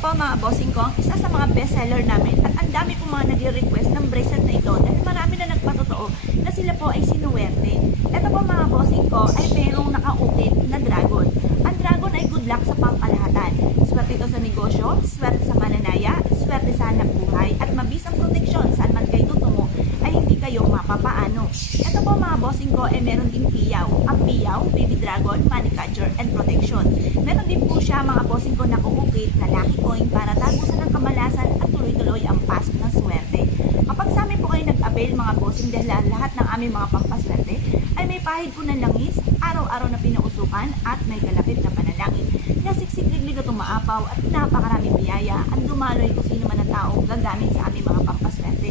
naman po mga bossing ko, isa sa mga bestseller namin at ang dami po mga nagre-request ng bracelet na ito dahil marami na nagpatotoo na sila po ay sinuwerte. Ito po mga bossing ko ay mayroong nakaukit na dragon. Ang dragon ay good luck sa pangkalahatan. Swerte ito sa negosyo, swerte sa mananaya, swerte sa hanap buhay at mabisang proteksyon saan man kayo tutungo ay hindi kayo mapapaano. Ito po mga bossing ko ay meron din piyaw. Ang piyaw, baby dragon, money catcher and protection. Meron din po siya mga bossing ko na kuukit na lucky coin para tagusan ng kamalasan at tuloy-tuloy ang pasok ng swerte. Kapag sa amin po kayo nag-avail mga bossing dahil lahat ng aming mga pampaswerte ay may pahid po ng langis, araw-araw na pinausukan at may kalapit na panalangin. Nasiksik-liglig at umaapaw at napakaraming biyaya ang dumaloy kung sino man ang taong gagamit sa aming mga pampaswerte.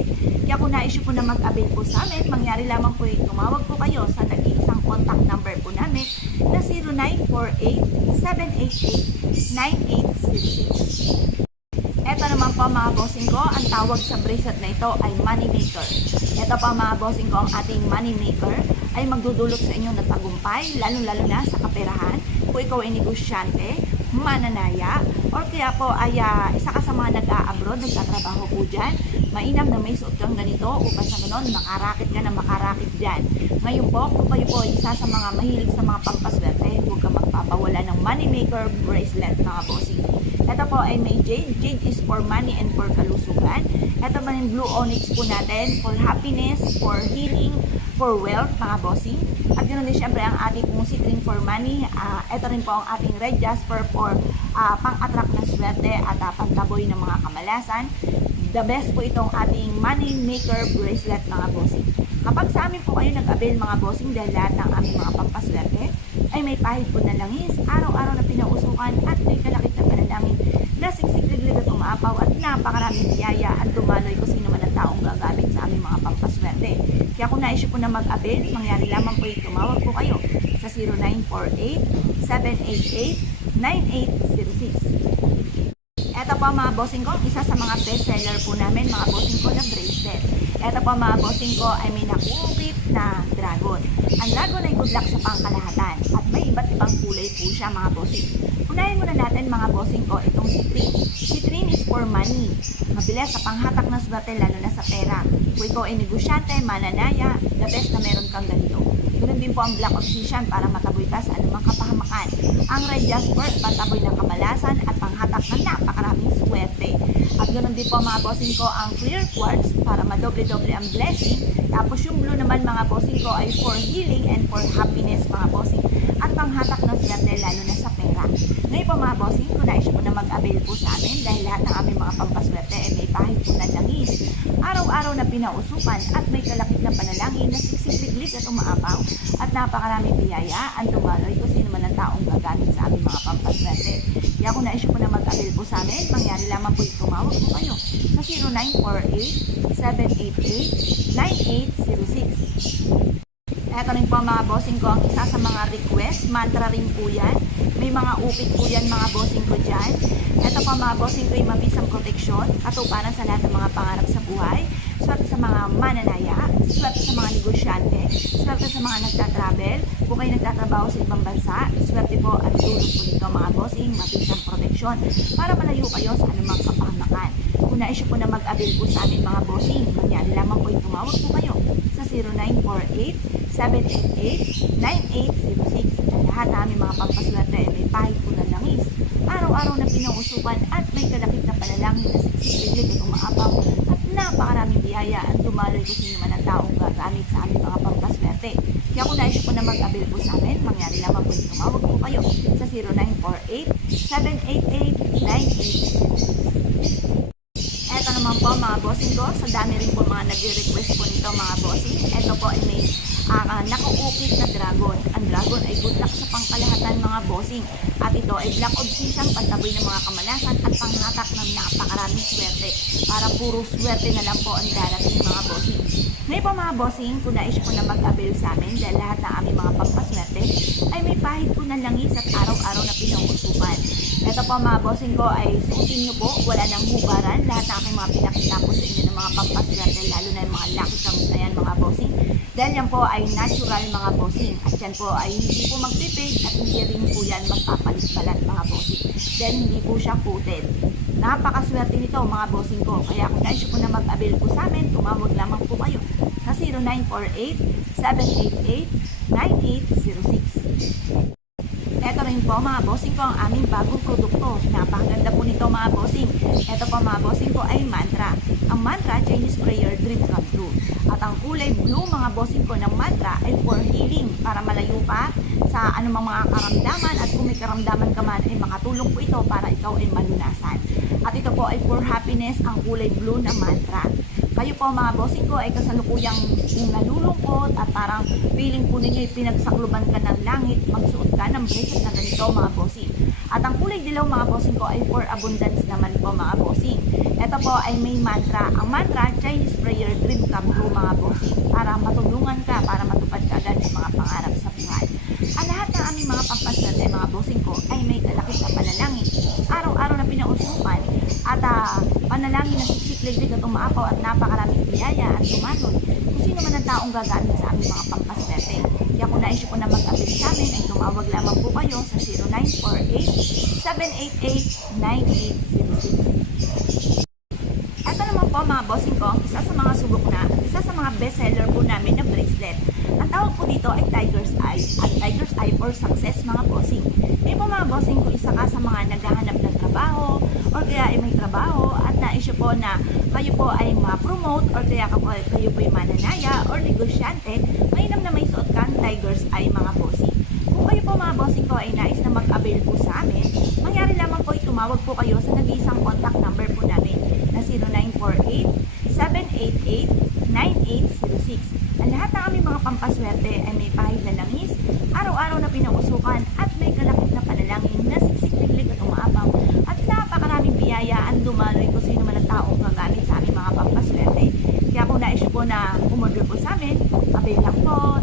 Kaya kung na-issue po na mag-avail po sa amin, mangyari lamang po yung tumawag po kayo sa nag-iisang contact number po namin na 0948-788-9806. Ito naman po mga bossing ko, ang tawag sa bracelet na ito ay money maker. Ito po mga bossing ko, ang ating money maker ay magdudulot sa inyo ng tagumpay, lalo-lalo na sa kaperahan. Kung ikaw ay negosyante, mananaya, or kaya po ay isa ka sa mga nag-a-abroad, nagtatrabaho po dyan, mainam na may suot kang ganito upang sa ganon makarakit ka na makarakit dyan. Ngayon po, kung kayo po ay isa sa mga mahilig sa mga pangpaswerte, huwag ka magpapawala ng money maker bracelet mga bossing. Ito po ay may jade. Jade is for money and for kalusugan. Ito man yung blue onyx po natin for happiness, for healing, for wealth mga bossing. At ganoon din syempre ang ating pong citrine for money. Ito rin po ang ating red jasper for pang-attract ng swerte at pantaboy ng mga kamalasan. The best po itong ating money maker bracelet mga bossing. Kapag sa amin po kayo nag-avail mga bossing dahil lahat ng aming mga pampaswerte ay may pahid po na langis, araw-araw na pinausukan at may kalakit na panalangin na siksik-liglig at umaapaw at napakaraming biyaya at dumaloy kung sino man ang taong gagamit sa aming mga pampaswerte. Kaya kung na-issue po na mag-avail, mangyari lamang po yung tumawag po kayo sa 0948-788-9806. Ito po mga bossing ko, isa sa mga bestseller po namin mga bossing ko na bracelet. Ito po mga bossing ko ay may nakukit na dragon. Ang dragon ay good luck sa pangkalahatan at may iba't ibang kulay po siya mga bossing. Unahin muna natin mga bossing ko itong citrine. Citrine is for money. Mabilis sa panghatak ng swerte lalo na sa pera. Kung ikaw ay negosyante, mananaya, the best na meron kang ganito. Ganoon din po ang black obsidian para mataboy ka sa anumang kapahamakan. Ang red jasper, pataboy ng kamalasan at panghatak ng napakaraming swerte. At ganoon din po mga bossing ko ang clear quartz para madoble-doble ang blessing. Tapos yung blue naman mga bossing ko ay for healing and for happiness mga bossing. At panghatak ng swerte lalo na sa pera. Ngayon po mga bossing, kung na-issue po na mag-avail po sa amin dahil lahat ng aming mga pampaswerte ay may pahid po na langis. Araw-araw na pinausupan at may kalakip na panalangin na siksik-liglig at umaapaw at napakaraming biyaya ang tumaloy kung sino man ang taong gagamit sa aming mga pampaswerte. Kaya kung na-issue po na mag-avail po sa amin, mangyari lamang po yung tumawag po kayo sa 0948-788-9806. Ito rin po mga bossing ko, ang isa sa mga request, mantra rin po yan. May mga upit po yan mga bossing ko dyan. Ito po mga bossing ko yung mabisang proteksyon, katuparan sa lahat ng mga pangarap sa buhay, swerte sa mga mananaya, swerte sa mga negosyante, swerte sa mga nagtatravel, kung kayo nagtatrabaho sa ibang bansa, swerte po at tulong po dito mga bossing, mabisang proteksyon para malayo kayo sa anumang kapahamakan. Kung na-issue po na mag-avail po sa amin mga bossing, mangyari lamang po yung tumawag po kayo sa 0948-788-9806. Lahat na aming mga pampaswerte ay may pahid po ng langis. Araw-araw na pinausukan at may kalakip na panalangin na siksik-liglig at umaapaw at napakaraming biyaya ang tumaloy kung sino man ang taong gagamit sa aming mga pampaswerte. Kaya kung na-issue po na mag-avail po sa amin, mangyari lamang po yung tumawag po kayo sa 0948-788-9806. Ito naman po mga bossing ko, sa dami rin po mga nag-request po nito mga bossing. Ito po ay may nakuukit na dragon. Ang dragon ay good luck sa pangkalahatan mga bossing. At ito ay black obsidian, pantaboy ng mga kamalasan at panghatak ng napakaraming swerte. Para puro swerte na lang po ang darating mga bossing. Ngayon po mga bossing, kung na-issue po na mag-avail sa amin dahil lahat ng aming mga pampaswerte ay may pahid po ng langis at araw-araw na pinauusupan. Ito po mga bossing ko ay suotin nyo po, wala nang hubaran. Lahat ng aking mga pinakita po sa inyo ng mga pampaswerte, lalo na yung mga lucky charms na yan mga bossing. Dahil yan po ay natural mga bossing. At yan po ay hindi po magpipig at hindi rin po yan magpapalit-balat mga bossing. Dahil hindi po siya coated. Napakaswerte nito mga bossing ko. Kaya kung nais po na mag-avail po sa amin, tumawag lamang po kayo sa 0948-788-9806. Ito rin po mga bossing ko ang aming bagong produkto. Napakaganda po nito mga bossing. Ito po mga bossing ko ay mantra. Ang mantra, Chinese prayer, dream come true. At ang kulay blue mga bossing ko ng mantra ay for healing. Para malayo pa sa anumang mga karamdaman. At kung may karamdaman ka man ay makatulong po ito para ikaw ay malunasan. At ito po ay for happiness ang kulay blue na mantra. Kayo po mga bossing ko ay kasalukuyang nalulungkot at parang feeling po ninyo ay pinagsakluban ka ng langit, magsuot ka ng bracelet na ganito mga bossing. At ang kulay dilaw mga bossing ko ay for abundance naman po mga bossing. Ito po ay may mantra. Ang mantra, Chinese prayer, dream come true mga bossing. Para matulungan ka, para matupad ka agad ang mga pangarap sa buhay. Ang lahat ng aming mga pampaswerte mga bossing ko ay may kalakip na panalangin. Araw-araw na pinausukan at panalangin na siksik-liglig at umaapaw at napakaraming biyaya at tumanod kung sino man ang taong gagamit sa aming mga pampaswerte. Kaya kung nais po na mag-avail sa amin ay tumawag lamang po kayo sa 0948-788-9806. Ito naman po mga bossing ko, ang isa sa mga subok na at isa sa mga bestseller po namin na bracelet. Ang tawag po dito ay Tiger's Eye at Tiger's Eye for success mga bossing. May po mga bossing ko isa ka sa mga naghahanap ng trabaho or kaya ay may trabaho at naisyo po na kayo po ay ma-promote or kaya kayo po ay mananaya or negosyante, mainam na may suot kang Tiger's Eye mga bossing. Kung kayo po mga bossing ko ay nais na mag-avail po sa amin, mangyari lamang po tumawag po kayo sa nag-iisang contact number po namin na 0948-788-9806. Ang lahat ng aming mga pampaswerte ay may pahid na langis, araw-araw na pinausukan at may kalakip na panalangin na siksik-liglig at umaapaw at napakaraming biyaya ang dumaloy kung sino man ang taong gagamit sa aming mga pampaswerte. Kaya kung nais po na umorder po sa amin, avail lang po.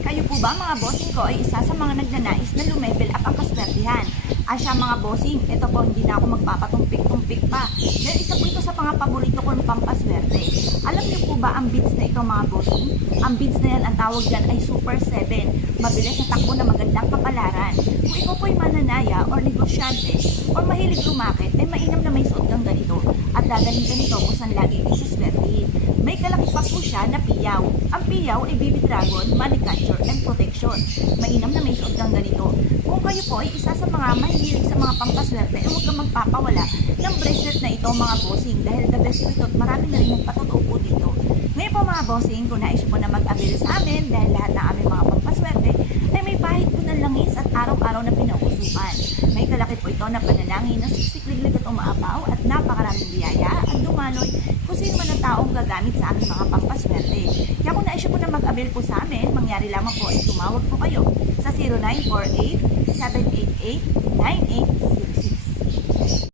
Kayo po ba mga bossing ko ay isa sa mga nagnanais na lumevel up ang kaswertihan? Asya mga bossing, ito po hindi na ako magpapatumpik-tumpik pa. Dahil isa po ito sa mga paborito kong pampaswerte. Alam niyo po ba ang beads na ito mga bossing? Ang beads na yan, ang tawag dyan ay Super 7. Mabilis na takbo na magandang kapalaran. Kung ikaw po ay mananaya or negosyante or mahilig lumakit, ay mainam na may suot kang ganito. At dadalhin ka nito kung saan lagi isaswertihin. May kalakipak po siya na piyaw. Ang piyaw ay baby dragon, money catcher, and protection. Mainam na may suot kang ganito. Kung kayo po ay isa sa mga mahilig sa mga pampaswerte, ay huwag kang magpapawala ng bracelet na ito mga bossing dahil the best po ito at marami na rin yung patotoo po dito. Ngayon po mga bossing, kung nais po na mag-avail sa amin dahil lahat ng aming mga pampaswerte ay may pahid po ng langis at araw-araw na pinauusukan. May kalakip po ito na panalangin na siksik-liglig at umaapaw at napakaraming biyaya at dumaloy kung sino man ang taong gagamit sa aming mga pampaswerte. Kaya kung nais po na mag-avail po sa amin, mangyari lamang po ay tumawag po kayo sa 0948-788-9806.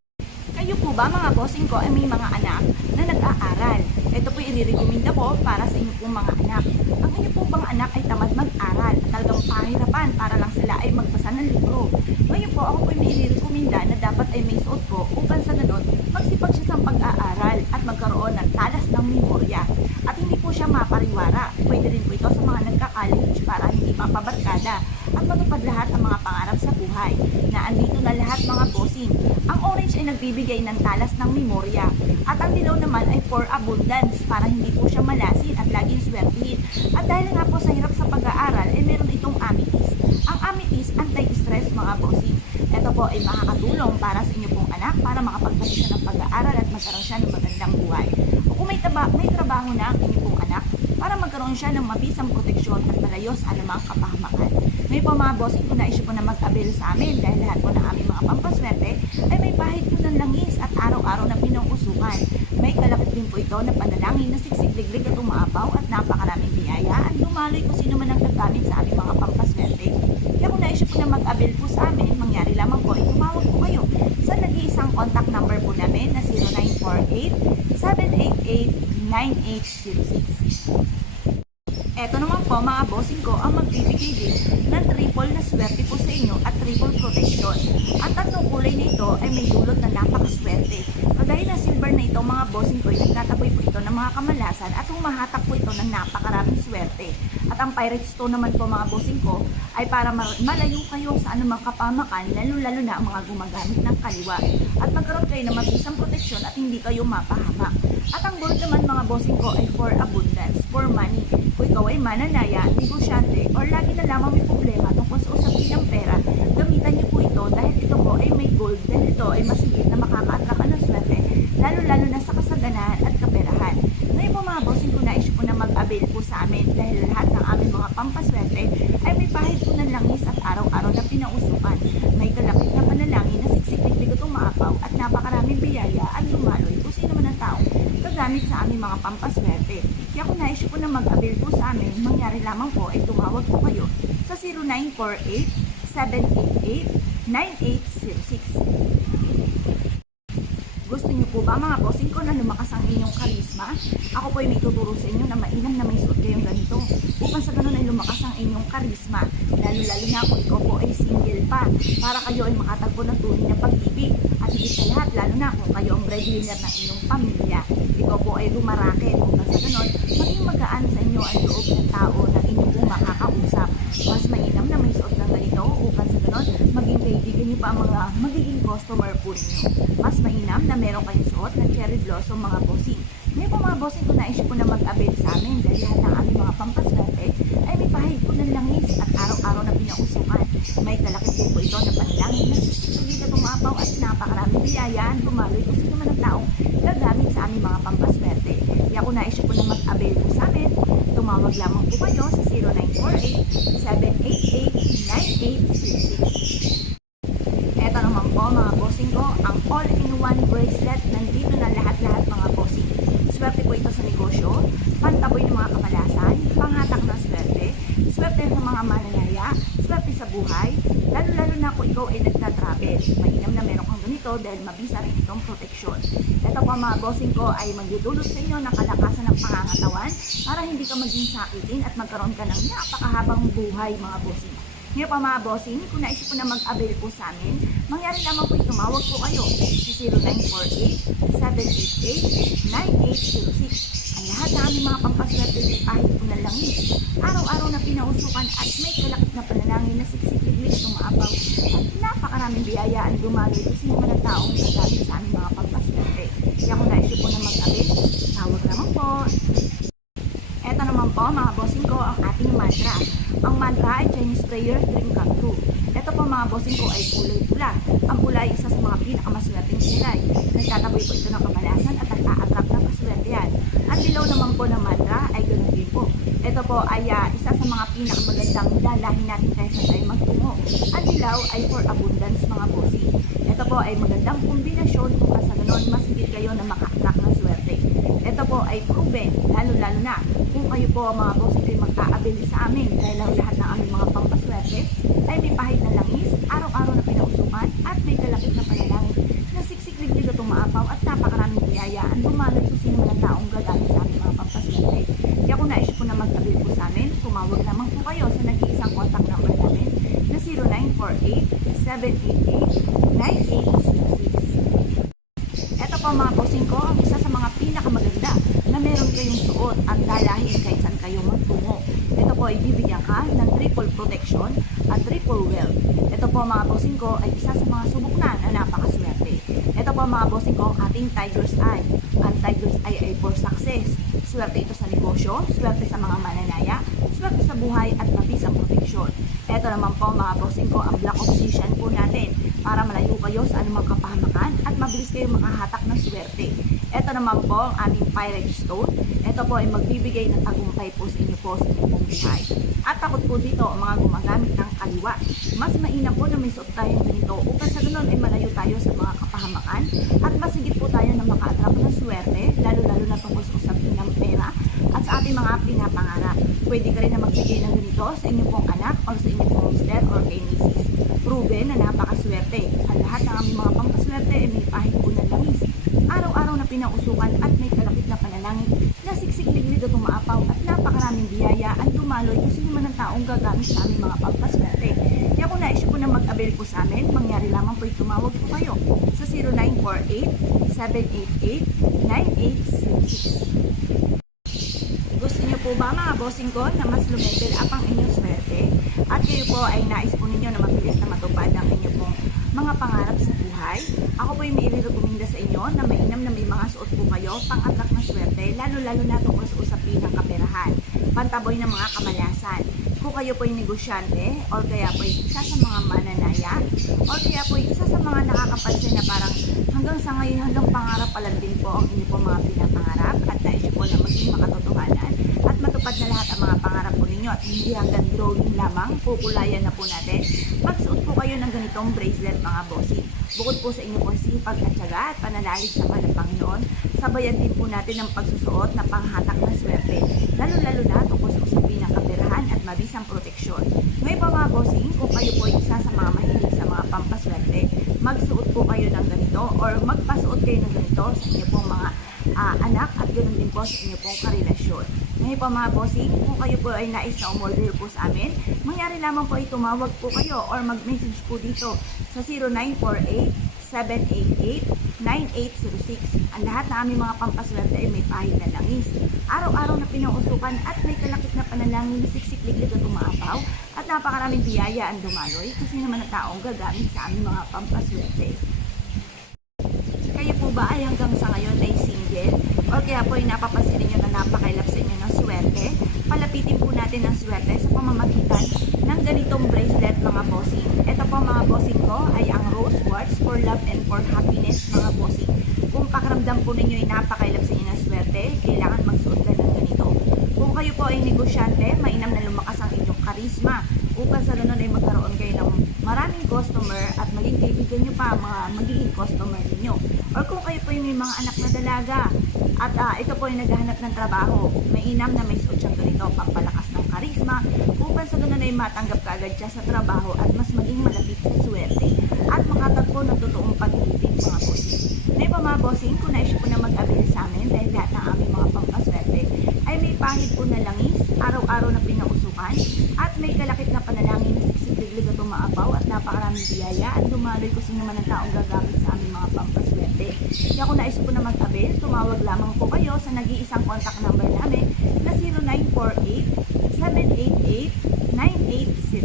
Kayo po ba mga bossing ko ay may mga anak na nag-aaral? Ito po i-recommenda ko para sa inyo pong mga anak. Ang inyo po bang anak ay tamad mag-aral at talagang pahirapan para lang sila ay magbasa ng libro. Ngayon po ako po may i-recommenda na dapat ay may suot ko upang sa ganon magsipag siya sa pag-aaral at magkaroon ng talas ng memorya. At hindi po siya mapariwara. Pwede rin po ito sa mga nagka-college para hindi mapabarkada at matupad lahat ang mga pangarap sa buhay. Na andito na lahat mga bossing. Ang orange ay nagbibigay ng talas ng memorya at ang dilaw naman ay for abundance para hindi po siya malasin at laging swertihin. At dahil nga po sa hirap sa pag-aaral ay meron itong amethyst. Ang amethyst anti-stress mga bossing. Ito po ay makakatulong para sa inyo pong anak para makapagpatuloy siya ng pag-aaral at magkaroon siya ng magandang buhay. O kung may trabaho na ang inyong pong anak para magkaroon siya ng mabisang proteksyon at malayo sa anumang kapahamakan. Ngayon po mga bossing, kung nais po na mag-avail sa amin dahil lahat po ng aming mga pampaswerte ay may pahid po ng langis at araw-araw na pinauusukan. May kalakip din po ito na panalangin na siksik-liglig at umaapaw at napakaraming biyaya at dumaloy kung sino man ang gagamit sa aming mga pampaswerte. Kaya kung nais po na mag-avail po sa amin, mangyari lamang po ay tumawag po kayo sa nag-iisang contact number po namin na 0948-788-9806. Eto naman po mga bossing ko ang magbibigay din ng triple na swerte po sa inyo at triple protection. Ang tatlo ay may dulot na napakaswerte. Kagaya ng silver na ito mga bossing ko ay nagtataboy po ito ng mga kamalasan at humahatak po ito ng napakaraming swerte. At ang pirate stone naman po mga bossing ko ay para malayo kayo sa anumang kapamakan, lalo-lalo na ang mga gumagamit ng kaliwa. At magkaroon kayo ng mabisang proteksyon at hindi kayo mapahamak. At ang gold naman mga bossing ko ay for abundance, for money. Kung ikaw ay mananaya, negosyante, or lagi na lamang may problema tungkol sa usapin ng pera, gamitan niyo po ito dahil ito po ay may gold, dahil ito ay masigit na makaka-attract ng swerte, lalo-lalo na sa kasaganahan at kaperahan. Ngayon po mga bossing ko, nais po na mag-avail po sa amin dahil lahat ng aming mga pampaswerte ay may pahid po ng langis at araw-araw na pinausukan. May kalakip na panalangin na siksik-liklik itong maapaw at napakaraming biyaya at lumaloy kung sino man ang taong gagamit sa aming mga pampaswerte. Kaya kung nais po na mag-avail po sa amin, mangyari lamang po ay tumawag po kayo sa 0948-788-9806. Gusto niyo po ba mga bossing ko na lumakas ang inyong karisma? Ako po ay may tuturo sa inyo na mainam na may suot kayong ganito upang sa ganun ay lumakas ang inyong karisma, lalo-lalo na kung ikaw po ay single pa, para kayo ay makatagpo ng tunay na pag-ibig at higit sa lahat, lalo na kung kayo ang breadwinner ng inyong pamilya. Ikaw po ay lumarakit upang sa ganun maging magaan sa inyo ang loob ng tao na inyong pong makakausap. Mas mainam na may suot ng ganito upang sa ganun maging kaibigan niyo pa ang mga magiging customer po ninyo. Mas mainam na meron kayong suot na cherry blossom mga bossing. Ngayon po mga bossing, kung nais po na mag-avail sa amin dahil lahat ng aming mga pampaswerte ay may pahid po ng langis at araw-araw na pinausukan. May kalakip din po ito na panalangin na susunod na tumapaw at napakaraming biyayaan tumaloy kung sino man ang taong gagamit sa aming mga pampaswerte. Kaya kung nais po na mag-avail po sa amin, tumawag lamang po kayo sa 0948-788-9866. Eto naman po mga bossing ko, ang all-in-one bracelet. Nandito na lahat-lahat mga bossing. Swerte po ito sa negosyo, pantaboy ng mga kamalasan, panghatak ng swerte, swerte sa mga mananaya, swerte sa buhay, lalo-lalo na kung ikaw ay nagtatravel. Mainam na meron kang ganito dahil mabisa rin itong proteksyon. Ito po mga bossing ko ay magdudulot sa inyo ng kalakasan ng pangangatawan para hindi ka maging sakitin at magkaroon ka ng napakahabang buhay mga bossing. Ngayon pa mga bossing, kung nais po na mag-avail po sa amin, mangyari lamang po tumawag po kayo sa 0948-788-9806. Ang lahat na aming mga pampaswerte ay pahit po ng langis. Araw-araw na pinausukan at may kalakip na panalangin na siksik-liglig at umaapaw. At napakaraming biyayaan dumaloy kung sino man ang taong gagamit sa aming mga pampaswerte. Kaya kung nais po na mag-avail, tawag lamang po. Ito naman po mga bossing ko ang ating mantra. Ang mantra ay Chinese prayer dream come true. Ito po mga bossing ko ay kulay pula. Ang pula ay isa sa mga pinakamaswerteng kulay. Nagtataboy po ito ng kamalasan at nag-a-attract ng kaswertehan. Ang dilaw naman po ng mantra ay ganun din po. Ito po ay isa sa mga pinakamagandang dalahin natin kaysa tayo magtungo. Ang dilaw ay for abundance mga bossing. Ito po ay magandang kombinasyon kung sa ganon mas higit kayo na maka-attract ng swerte. Ito po ay proven, lalo-lalo na kung kayo po mga bossing ay mag-a-avail sa amin dahil ang lahat ng aming mga pampaswerte ay may pahid na langis, araw-araw na pinausukan at may kalakip na panalangin na siksik-liglig at umaapaw at napakaraming biyayaan dumaloy kung sino man ang taong gagamit sa aming mga pampaswerte. Kaya kung nais po na mag-avail po sa amin, tumawag lamang po kayo sa nag-iisang contact number namin na 0948-788-9866. Ito po mga bossing ko, ang isa sa mga pinakamaganda na meron kayong suot at dalahin kahit saan kayo magtungo. Ito po ay bibigyan ka ng triple protection at triple wealth. Ito po mga bossing ko ay isa sa mga subok na napakaswerte. Ito po mga bossing ko ang ating Tiger's Eye. Ang Tiger's Eye ay for success. Swerte ito sa negosyo, swerte sa mga mananaya, swerte sa buhay at mabisang proteksyon. Ito naman po mga bossing ko ang Black Obsidian po natin para malayo kayo sa anumang kapahamakan at mabilis kayo makahatak ng swerte. Ito naman po ang aming Pirate Stone. Ito po ay magbibigay ng tagumpay po sa inyo po sa inyong buhay. At takot po dito ang mga gumagamit ng kaliwa. Mas mainam po na may suot tayong ganito upang sa ganun ay malayo tayo sa mga kapahamakan at masigit po tayo na maka-attract ng swerte, lalo-lalo na tungkol sa usapin ng pera at sa ating mga pinapangarap. Pwede ka rin na magbigay ng ganito sa inyong pong anak o sa inyong pong mister or kay misis. Proven na napakaswerte. Ang lahat ng aming mga pampaswerte ay may pahid po ng langis. Araw-araw na pinausukan at may kalapit na panalangin na siksik-liglig at umaapaw at napakaraming biyaya ang dumaloy kung sino man ang taong gagamit sa aming mga pampaswerte. Kaya kung nais po na mag-avail po sa amin, mangyari lamang po tumawag po kayo 0948-788-9806. Gusto niyo po ba mga bossing ko na mas lumebel up ang inyong swerte? At kayo po ay nais po ninyo na mabilis na matupad ang inyong pong mga pangarap sa buhay? Ako po ay may i-recommenda sa inyo na mainam na may mga suot po kayo pang-attract na swerte, lalo-lalo na tungkol sa usapin ng kaperahan, pantaboy ng mga kamalasan. Kung kayo po ay negosyante, o kaya po ay isa sa mga mananaya, o kaya po ay isa sa mga nakakapansin na parang hanggang sa ngayon, hanggang pangarap pa lang din po ang inyo po mga pinapangarap at nais po na maging makatotohanan at matupad na lahat ang mga pangarap po ninyo at hindi hanggang drawing lamang, pupulayan na po natin. Magsuot po kayo ng ganitong bracelet mga bossing. Bukod po sa inyo po sipag at tiyaga at pananalig sa Panginoon, sabayan din po natin ang pagsusuot na panghatak ng swerte, lalo-lalo na tungkol sa usapin ng kaperahan at mabisang proteksyon. Ngayon po mga bossing, kung kayo po ay isa sa mga mahilig sa mga pampaswerte, magsuot po kayo ng ganito or magpasuot kayo ng ganito sa inyo pong mga anak at ganoon din po sa inyo pong karelasyon. Ngayon po mga bossing, kung kayo po ay nais na umorder po sa amin, mangyari lamang po ay tumawag po kayo or mag-message po dito sa 0948-788-9806. Ang lahat na aming mga pampaswerte ay may pahid na langis. Araw-araw na pinausukan at may kalakip na panalangin, siksik-liglig at umaapaw at napakaraming biyaya ang dumaloy kasi naman ang taong gagamit sa aming mga pampaswerte. Kayo po ba ay hanggang sa ngayon ay single? O kaya po ay napapansin ninyo na napakailap sa inyo ng swerte? Palapitin po natin ang swerte sa pamamagitan ng ganitong bracelet mga bossing. Ito po mga bossing ko ay ang rose quartz for love and for happiness mga bossing. Kung pakiramdam po ninyo ay napakailap sa inyo ng swerte, kailangan magsuot ka ng ganito. Kung kayo po ay negosyante, mainam na lumakas ang inyong karisma upang sa ganun ay magkaroon kayo ng maraming customer at maging kaibigan nyo pa mga magiging customer ninyo. Or kung kayo po ay may mga anak na dalaga at ito po ay naghahanap ng trabaho, mainam na may suot siyang ganito pampalakas ng karisma upang sa ganun ay matanggap ka agad siya sa trabaho at mas maging malapit sa swerte at makatagpo ng totoong pag-ibig mga bossing. Ngayon po mga bossing, kung nais po na mag-avail sa amin dahil lahat ng aming mga pampaswerte ay may pahid po na langis, araw-araw na pinausukan at may kalakip na panalangin na siksik-liglig at umaapaw at napakaraming biyaya at dumaloy kung sino man ang taong gagamit sa aming mga pampaswerte. Kaya kung nais po na mag-avail, tumawag lamang po kayo sa nag-iisang contact number namin na 0948-788-9806.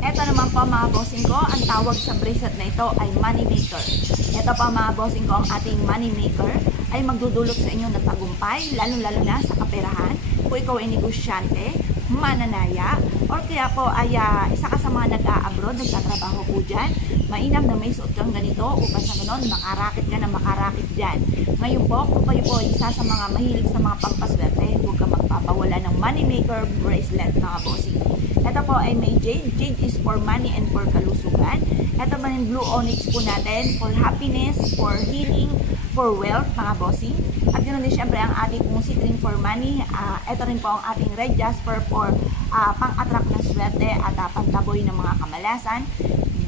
Ito naman po mga bossing ko, ang tawag sa bracelet na ito ay money maker. Ito po mga bossing ko, ang ating money maker ay magdudulot sa inyo ng tagumpay, lalo-lalo na sa kaperahan. Kung ikaw ay negosyante, mananaya, or kaya po ay isa ka sa mga nag-a-abroad, nagtatrabaho po dyan, mainam na may suot kang ganito upang sa ganon, makarakit ka na makarakit dyan. Ngayon po, kung kayo po ay isa sa mga mahilig sa mga pampaswerte, huwag ka magpapawala ng money maker bracelet mga bossing. Ito po ay may jade. Jade is for money and for kalusugan. Ito man yung blue onyx po natin for happiness, for healing, for wealth mga bossing. At yun din syempre ang ating pong citrine for money. Ito rin po ang ating red jasper for pang-attract ng swerte at pantaboy ng mga kamalasan.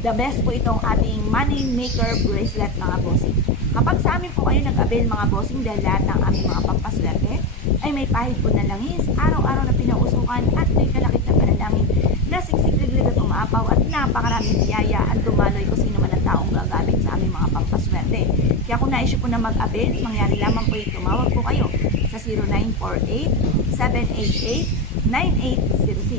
The best po itong ating money maker bracelet mga bossing. Kapag sa amin po kayo nag-avail mga bossing dahil lahat ng aming mga pampaswerte ay may pahid po na langis, araw-araw na pinausukan at may kalakip na panalangin na siksik-liglig at umaapaw at napakaraming biyaya at dumaloy kung sino man ang taong gagamit sa aming mga pampaswerte. Kaya kung naisip po na mag-avail, mangyari lamang po tumawag po kayo sa 0948-788-9806.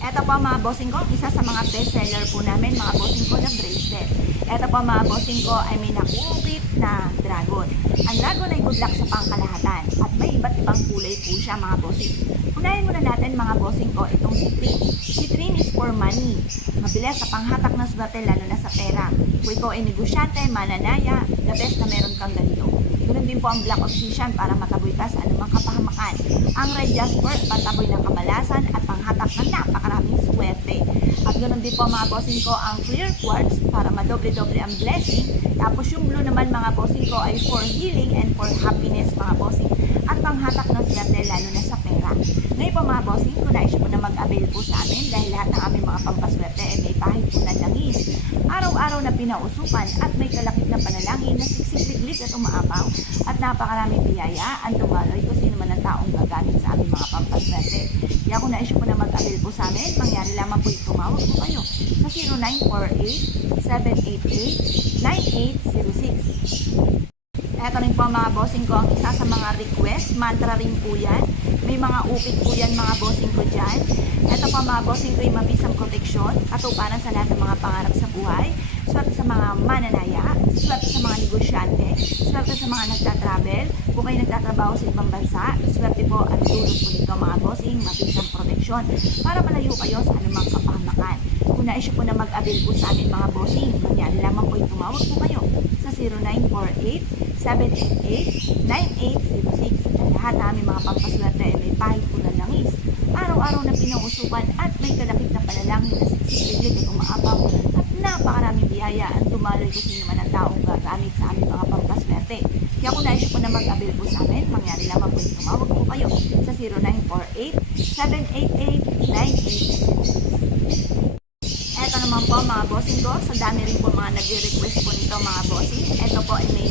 Ito po mga bossing ko, isa sa mga best-seller po namin mga bossing ko na bracelet. Ito po mga bossing ko ay may nakukit na dragon. Ang dragon ay good luck sa pangkalahatan at may iba't ibang kulay po siya mga bossing. Unahin muna natin mga bossing ko itong citrine. Citrine is for money. Mabilis sa panghatak ng swerte lalo na sa pera. Kung ikaw ay negosyante, mananaya, the best na meron kang ganito. Ganun din po ang black obsidian para mataboy ka sa anumang kapahamakan. Ang red jasper, pataboy ng kamalasan at panghatak ng napakaraming swerte. At ganun din po mga bossing ko ang clear quartz para madoble-doble ang blessing. Tapos yung blue naman mga bossing ko ay for healing and for happiness mga bossing. At panghatak ng swerte lalo na sa pera. Ngayon po mga bossing, kung nais po na mag-avail po sa amin dahil lahat ng aming mga pampaswerte ay may pahid po na langis. Araw-araw na pinausukan at may kalakip na panalangin na siksik-liglig at umaapaw at napakaraming biyaya ang dumaloy kung sino man ang taong gagamit sa aming mga pampaswerte. Kaya kung na-issue po na mag-avail po sa amin, mangyari lamang po yung tumawag po kayo sa 0948-788-9806. Ito rin po mga bossing ko ang isa sa mga request. Mantra rin po yan. May mga upit po yan mga bossing ko dyan. Ito po mga bossing ko yung mabisang proteksyon. Katuparan sa lahat ng mga pangarap sa buhay. Swerte sa mga mananaya. Swerte sa mga negosyante. Swerte sa mga nagtatravel. Kung kayo nagtatrabaho sa ibang bansa, swerte po at dulot po dito mga bossing. Mabisang proteksyon para malayo kayo sa anumang kapahamakan. Kung na-issue po na mag-avail po sa amin mga bossing, mangyari lamang po yung tumawag po kayo sa 0948-788-9806. Ang lahat na aming mga pampaswerte ay may pahit po ng langis. Araw-araw na pinauusukan at may kalakip na panalangin na siksik-liglig at umaapaw at napakaraming biyaya ang dumaloy kung sino man ang taong gagamit sa aming mga pampaswerte. Kaya kung na-issue po na mag-avail po sa amin, mangyari lamang po yung tumawag po kayo sa 0948-788-9806. Ito naman po mga bossing ko, sa dami rin po mga nagre-request po nito mga bossing. Ito po ay may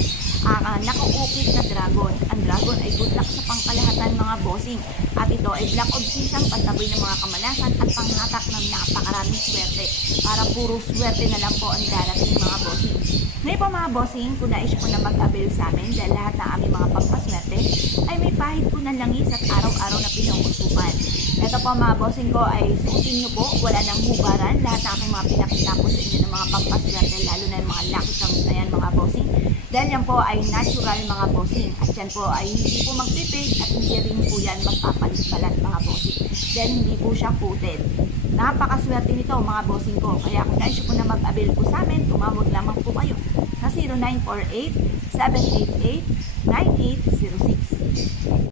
nakaukit na dragon. Ang dragon ay good luck sa pangkalahatan mga bossing. At ito ay black obsidian, pantaboy ng mga kamalasan at panghatak ng napakaraming swerte. Para puro swerte na lang po ang darating mga bossing. Ngayon po mga bossing, kung na-issue po na mag-avail sa amin dahil lahat ng aming mga pampaswerte ay may pahit po ng langis at araw-araw na pinauusupan. Ito po mga bossing ko ay suotin nyo po, wala nang hubaran. Lahat ng aking mga pinakita po sa inyo ng mga pampaswerte, lalo na yung mga lucky charms na yan mga bossing. Dahil yan po ay natural mga bossing. At yan po ay hindi po magpipig at hindi rin po yan magpapalit-balat mga bossing. Dahil hindi po siya coated. Napakaswerte nito mga bossing ko. Kaya kung na-issue po na mag-avail po sa amin, tumawag lamang po kayo sa 0948-788-9806.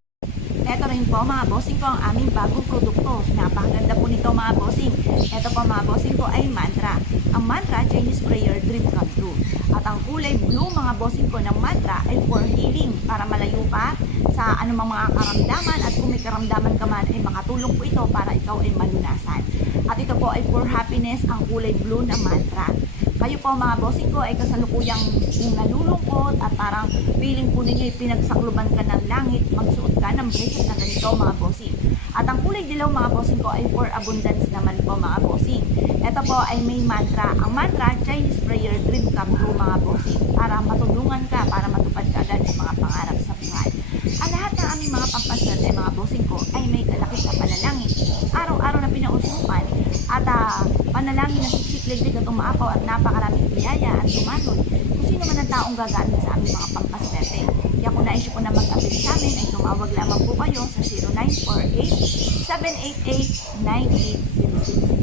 Ito rin po mga bossing ko ang aming bagong produkto. Napakaganda po nito mga bossing. Ito po mga bossing ko ay mantra. Ang mantra, Chinese prayer, dream come true. At ang kulay blue mga bossing ko ng mantra ay for healing. Para malayo ka sa anumang mga karamdaman at kung may karamdaman ka man ay makatulong po ito para ikaw ay malunasan. At ito po ay for happiness ang kulay blue na mantra. Kayo po mga bossing ko ay kasalukuyang nalulungkot at parang feeling po ninyo ay pinagsakluban ka ng langit, magsuot ka ng bracelet na ganito mga bossing. At ang kulay dilaw mga bossing ko ay for abundance naman po mga bossing. Ito po ay may mantra. Ang mantra, Chinese prayer, dream come true mga bossing. Para matulungan ka, para matupad ka agad sa mga pangarap sa buhay. Ang lahat ng aming mga pampaswerte mga bossing ko ay may kalakip na panalangin. Araw-araw na pinausukan at panalangin na siksik-liglig at umaapaw at napakaraming biyaya at dumaloy kung sino man ang taong gagamit sa aming mga pampaswerte. Kaya kung na-issue po na mag-avail sa amin ay tumawag lamang po kayo sa 0948-788-9806.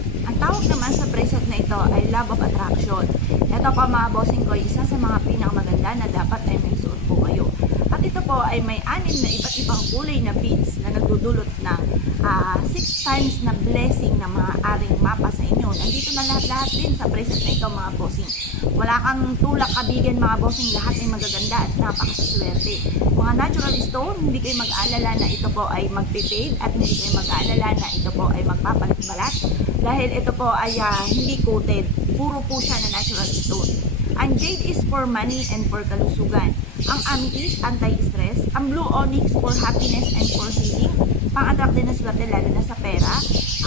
Ang tawag naman sa bracelet na ito ay Love of Attraction. Ito pa mga bossing ko, isa sa mga pinakamaganda na dapat ay may suot po kayo. At ito po ay may 6 na iba't ibang kulay na beads na nagdudulot ng 6 times na blessing na maaaring mapa sa inyo. Nandito na lahat-lahat din sa bracelet na ito mga bossing. Wala kang tulak kabigan mga bossing, lahat ay magaganda at napakaswerte. Mga natural stone, hindi kayo mag-aalala na ito po ay magpe-fade at hindi kayo mag-aalala na ito po ay magpapalit-balat. Dahil ito po ay hindi coated, puro po siya na natural stone. Ang jade is for money and for kalusugan. Ang amethyst, anti-stress. Ang blue onyx for happiness and for healing. Pang-attract din na swerte lalo na sa pera.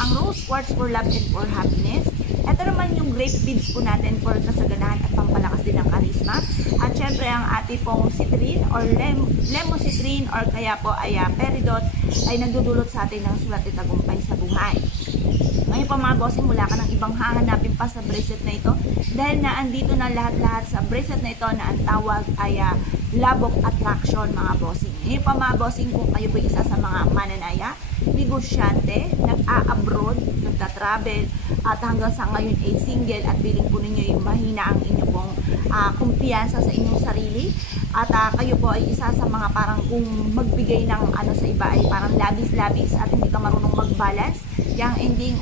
Ang rose quartz for love and for happiness. Ito naman yung grape beads po natin for kasaganahan at pampalakas din ng charisma. At syempre ang ating pong citrine or lemon citrine or kaya po ay peridot ay nagdudulot sa atin ng swerte tagumpay sa buhay. Ngayon po mga bossing, wala ka ng ibang hahanapin pa sa bracelet na ito dahil na andito na lahat-lahat sa bracelet na ito na ang tawag ay Love of Attraction mga bossing. Ngayon po mga bossing, kung kayo po isa sa mga mananaya, negosyante, nag-a-abroad, nagta-travel at hanggang sa ngayon ay single at feeling po ninyo yung mahina ang inyo pong kumpiyansa sa inyong sarili at kayo po ay isa sa mga parang kung magbigay ng ano sa iba ay parang labis-labis at hindi ka marunong mag-balance, yung ending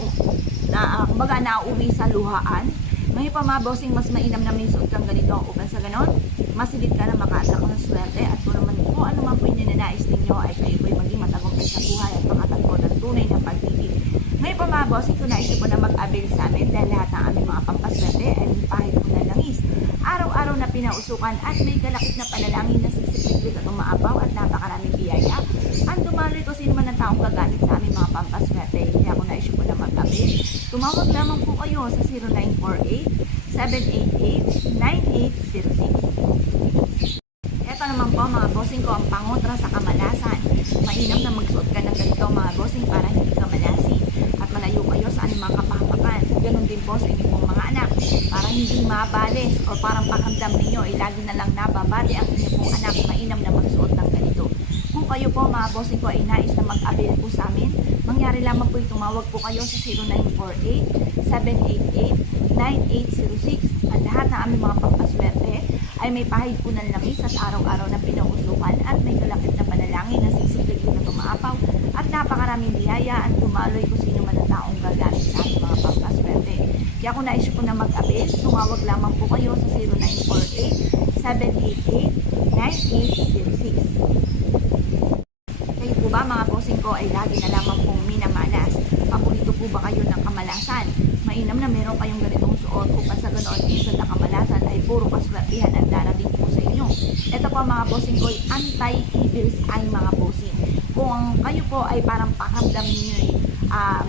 kumbaga nauwi sa luhaan. Ngayon pa mga bossing, mas mainam na may suot kang ganito upang sa ganon, masilid ka na maka-attract ng swerte at kung ano man po yung ninanais ninyo ay kayo po maging matagumpay sa buhay at makatagpo ng tunay na pag-ibig. Ngayon pa mga bossing, kung naisip po na mag-avail sa amin dahil lahat ng aming mga pampaswerte ay may pahit po na langis. Araw-araw na pinausukan at may kalakip na panalangin na siksik-liglig at umaapaw at napakaraming biyaya. Ang dumaloy ko sino man ang taong gagamit sa aming mga pampaswerte. Kaya kung naisip po na mag-avail, tumawag lamang po kayo sa 0948-788-9806. Ito naman po mga bossing ko ang pangontra sa kamalasan. Mainam na magsuot ka ng ganito mga bossing para hindi ka malasi at malayo kayo sa anumang kapahamakan. Ganon din po sa inyong pong mga anak para hindi mabales o parang pakamdam ninyo ay lagi na lang nababali ang inyong pong anak. Mainam na magsuot ng ganito. Kung kayo po mga bossing ko ay nais na mag-avail po sa amin, mangyari lamang po tumawag po kayo sa 0948-788-9806. Ang lahat ng aming mga pampaswerte ay may pahid po ng langis at araw-araw na pinausukan at may kalakip na panalangin na sisiklip na tumaapaw at napakaraming biyaya at dumaloy kung sino man ang taong gagamit sa aming mga pampaswerte. Kaya kung naisip po na mag-avail, tumawag lamang po kayo sa 0948-788-9806. Kayo po ba mga bossing ko ay lagi na lamang pong minamalas? Paborito po ba kayo ng kamalasan? Mainam na meron kayong ganitong suot upang sa ganoon minsan na kamalasan ay puro kaswertihan ang darating po sa inyo. Ito po mga bossing ko ay anti-evils ay mga bossing. Kung kayo po ay parang pakamdam ninyo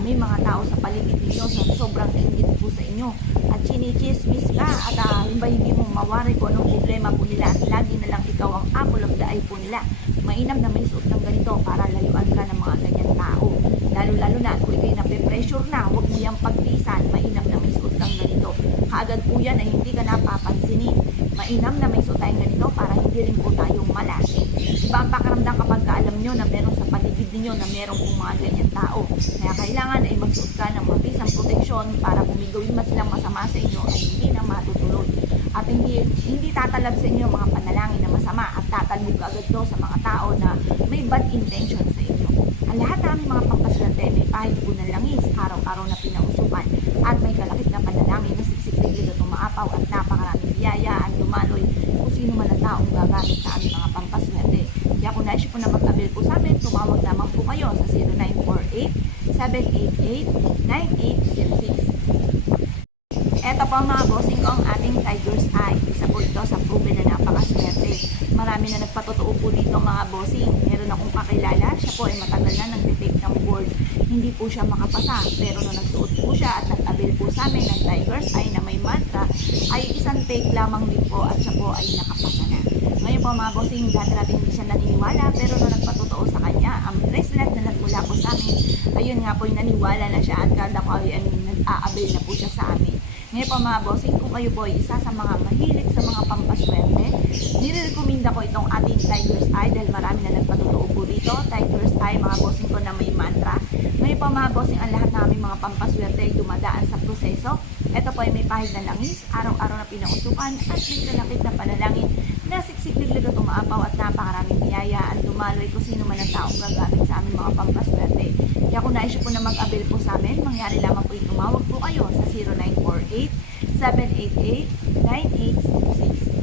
may mga tao sa paligid ninyo sa sobrang inggit po sa inyo at chinichismis ka at hindi mo mawari kung anong problema po nila at lagi na lang ikaw ang apple of the eye po nila. Mainam na may suot ng ganito para layuan ka ng mga ganyan tao. Lalo-lalo na kung ikaw'y nape-pressure na, huwag mo yung pagtisan. Mainam na may suot ng ganito. Kaagad po yan ay hindi ka napapansinin. Mainam na may suot tayong ganito para hindi rin po tayong malasi. Iba ang pakaramdam kapag alam nyo na meron sa paligid ninyo na meron pong mga ganyan tao. Kaya kailangan ay magsuot ka ng mabisang proteksyon para kung may gawin man silang masama sa inyo ay hindi na matutuloy. At hindi tatalab sa inyo mga panalangin na masama at tatalbog agad to sa mga tao na may bad intention sa inyo. Ang lahat ng aming mga pampaswerte may pahid po ng langis, araw-araw na pinausupan at may kalakip na panalangin na siksik-liglig at umaapaw at napakaraming biyaya at dumaloy kung sino man ang taong gagamit sa aming mga pampaswerte. Kaya kung naisip po na mag-avail po sa amin, tumawag naman po kayo sa 0948-788-9806. Ito po mga bossing ko ang ating Tiger's Eye. Isa po ito sa proven na napakaswerte. Marami na nagpatotoo po dito mga bossing. Meron akong kakilala, siya po ay matagal na nag-take ng board. Hindi po siya makapasa. Pero nung nagsuot po siya at nag-avail po sa amin ng Tiger's Eye na may mantra, ay isang take lamang din po at siya po ay nakapasa na. Ngayon po mga bossing, dati hindi siya naniniwala pero nung nagpatotoo sa kanya, ang bracelet na nagmula po sa amin, ayun nga po naniwala na siya at kada ko ay nag-a-avail na po siya sa amin. Ngayon po mga bossing, kung kayo po ay isa sa mga mahilig sa mga pampaswerte, nire-recommenda ko itong ating Tiger's Eye dahil marami na nagpatotoo po dito. Tiger's Eye, mga bossing ko na may mantra. Ngayon po mga bossing, ang lahat ng aming mga pampaswerte ay dumadaan sa proseso. Ito po ay may pahid na langis, araw-araw na pinausukan at may kalakip na panalangin na siksik-liglig at umaapaw at napakaraming biyaya at dumaloy kung sino man ang taong gagamit sa aming mga pampaswerte. Kaya kung naisip po na mag-avail po sa amin, mangyari lamang po yung tumawag po kayo sa 0948-788-9806.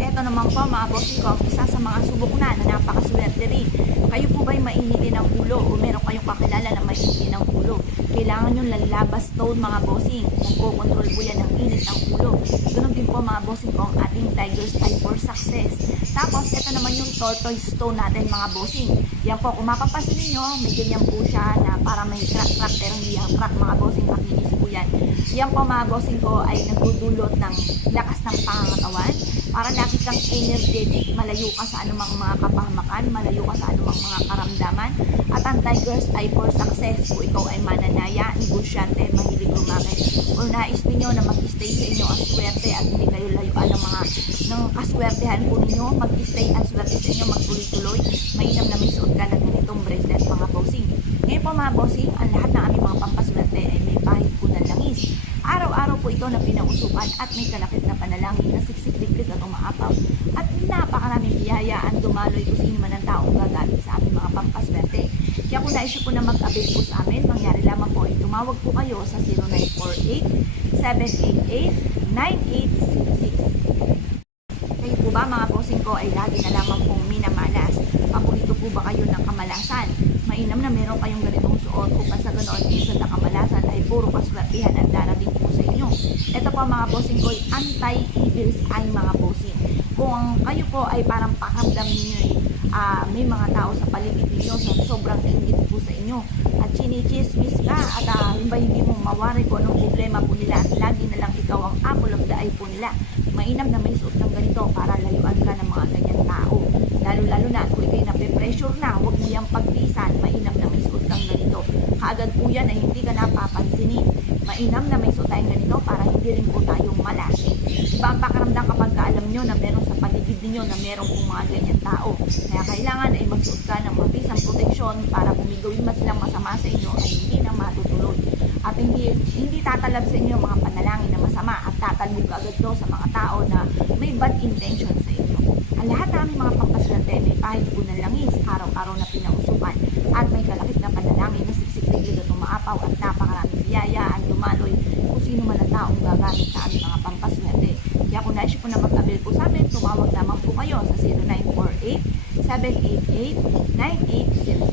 Ito naman po mga bossing ko, isa sa mga subok na napakaswerte rin. Kayo po ba'y mainitin ang ulo o meron kayong kakilala na mainitin ang ulo? Kailangan yung lalabas stone mga bossing. Nagko-control po yan ng init ng ulo. Ganun din po mga bossing ko ang ating Tiger's Eye for success. Tapos ito naman yung tortoise stone natin mga bossing. Yan po, kung mapapansin ninyo, may ganyan po siya na para may crack pero hindi ang crack mga bossing, makinis po yan. Yan po mga bossing ko ay nagdudulot ng lakas ng pangangatawan para lagi kang energetic, malayo ka sa anumang mga kapahamakan, malayo ka sa anumang mga karamdaman. At ang Tiger's Eye for success, kung ikaw ay mananaya, negosyante, mahilig lumakit, o nais ninyo na mag-stay sa inyo ang swerte at hindi kayo layuan ng kaswertehan po ninyo, mag-stay ang swerte sa inyo, magtuloy-tuloy, mainam na may suot ka ng ganitong bracelet mga bossing. Ngayon po mga bossing, ang lahat ng aming mga pampaswerte ay may pahid po ng langis. Araw-araw po ito na pinausukan at may kalakip na panalangin na siksik-liglig at umaapaw. At napakaraming biyayaan dumaloy kung sino man ang taong gagamit sa aming mga pampaswerte. Kaya kung naisip po na mag-avail po sa amin, mangyari lamang po ay tumawag po kayo sa 0948-788-9866. Kayo po ba mga bossing ko ay lagi na lamang pong minamalas? Paborito po ba kayo ng kamalasan? Mainam na meron kayong ganitong suot upang sa ganoon minsan na kamalasan ay puro kaswertihan ang darating po sa inyo. inyo. Ito po mga bossing ko, anti-evil sign mga bossing. Kung kayo po ay parang pakiramdam ninyo may mga tao sa paligid ninyo sa sobrang inggit po sa inyo at chinichismis ka at hindi mo mawari kung anong problema po nila at lagi na lang ikaw ang apple of the eye po nila. Mainam na may suot ng ganito para layuan ka ng mga ganyan tao. Lalo na kung ikay nape-pressure na, huwag mo yung pagtisan. Mainam na may suot ng ganito. Kaagad po yan ay hindi ka napapansinin. Mainam na may suot tayong ganito para hindi rin po tayong malasing. Iba ang pakaramdam kapag alam nyo na meron sa paligid ninyo na meron pong mga ganyan tao. Kaya kailangan ay magsuot ka ng mabisang proteksyon para kung may gawin mas lang masama sa inyo ay hindi na matutuloy. At hindi tatalab sa inyo mga panalangin na masama at tatalbog agad daw sa mga tao na may bad intention sa inyo. Ang lahat namin mga pampaswerte may pahit po ng langis, araw-araw na pinausupan at may kalakip na panalangin na siksik-ligid at umaapaw at napakaraming biyayaan, dumaloy kung sino man ang taong gagamit sa aming mga pampaswerte. Kaya kung nais po na mag-avail po sa amin, tumawag lamang po kayo sa 0948 788 9806